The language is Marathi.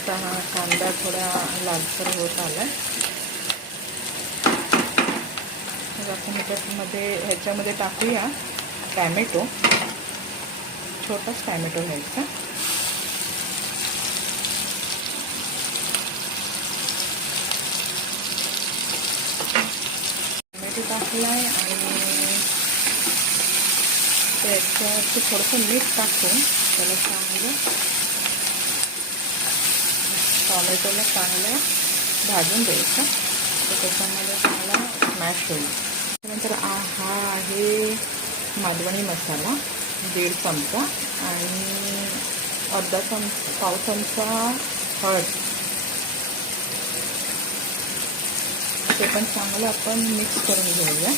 आता हा कांदा थोडा लालसर होत आला. मग आपण ह्याच्यामध्ये टाकूया टॅमॅटो. छोटाच टॅमॅटो घ्यायचा. टॅमॅटो टाकलाय आणि त्याच्यावरती थोडंसं मीठ टाकून त्याला चांगलं टॉमॅटोला चांगलं भाजून द्यायचं. तर त्याच्यामध्ये चांगला स्मॅश होईल. त्यानंतर हा आहे मालवणी मसाला 1.5 चमचा आणि पाव चमचा हळद. ते पण चांगलं आपण मिक्स करून घेऊया.